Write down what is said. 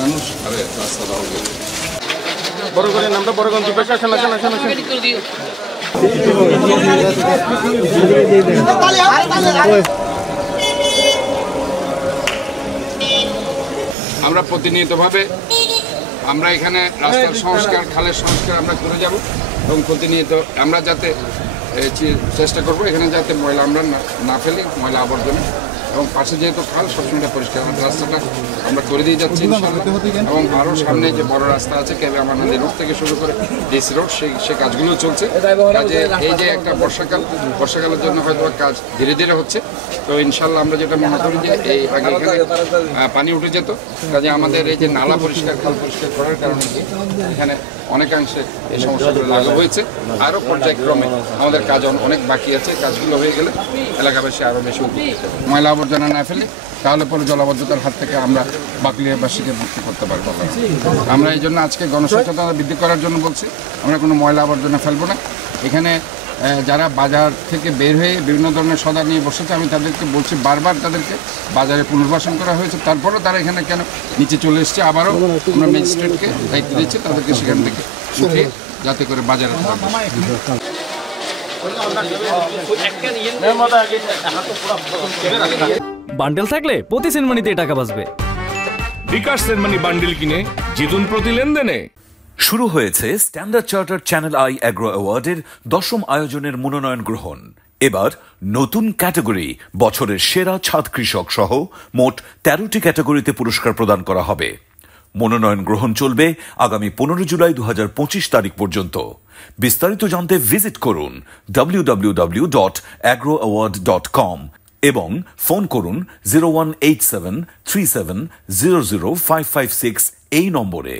মানুষ আরে রাস্তা দাও বড় করে নামটা বড় গঞ্জ পেশ আসেন আসেন আসেন আমরা প্রতিনিয়তভাবে আমরা এখানে রাস্তার সংস্কার খালের সংস্কার আমরা করে যাব এবং প্রতিনিয়ত আমরা যাতে চেষ্টা করব এখানে যাতে ময়লা আমরা না ফেলি ময়লা আবর্জনা এবং পাশে যেহেতু খাল সবসময় পরিষ্কার রাস্তাটা আমরা করে দিয়ে যাচ্ছি এবং আরও সামনে যে বড় রাস্তা আছে কেবে আমার নদী রোড থেকে শুরু করে ডিসি রোড সেই কাজগুলো চলছে কাজে এই যে একটা বর্ষাকালের জন্য হয়তো কাজ ধীরে ধীরে হচ্ছে তো ইনশাল্লাহ আমরা যেটা মনে করি যে এই আগে এখানে পানি উঠে যেত কাজে আমাদের এই যে নালা পরিষ্কার খাল পরিষ্কার করার কারণে এখানে অনেকাংশে এই সমস্যাগুলো লাঘব হয়েছে আরও পর্যায়ক্রমে আমাদের কাজ অনেক বাকি আছে কাজগুলো হয়ে গেলে এলাকাবাসী আরও বেশি উপকৃত ময়লা আবর্জনা না ফেলে তাহলে পরে জলাবদ্ধতার হাত থেকে আমরা বাকলিয়াবাসীকে মুক্তি করতে পারবো আমরা এই জন্য আজকে গণসচেতনতা বৃদ্ধি করার জন্য বলছি আমরা কোনো ময়লা আবর্জনা ফেলবো না এখানে যারা বাজার থেকে বের হয়ে বিভিন্ন ধরনের সদা নিয়ে বসেছে আমি তাদেরকে বলছি বারবার তাদেরকে বাজারে পুনর্বাসন করা হয়েছে তারপরেও তারা এখানে কেন নিচে চলে এসছে আবারও আমরা ম্যাজিস্ট্রেটকে দায়িত্ব দিচ্ছি তাদেরকে সেখান থেকে উঠে যাতে করে বাজারে বান্ডেল থাকলে প্রতি সেনমানিতে টাকা বাঁচবে বিকাশ সেনমানি বান্ডেল কিনে জিতুন প্রতি লেনদেনে। শুরু হয়েছে Standard Charter Channel I Agro অ্যাওয়ার্ডের 10ম আয়োজনের মনোনয়ন গ্রহণ এবার নতুন ক্যাটাগরি বছরের সেরা ছাদ কৃষক সহ মোট 13টি ক্যাটাগরিতে পুরস্কার প্রদান করা হবে মনোনয়ন গ্রহণ চলবে আগামী 15 জুলাই 2025 তারিখ পর্যন্ত বিস্তারিত জানতে ভিজিট করুন www.agroaward.com এবং ফোন করুন 018737000556 এই নম্বরে।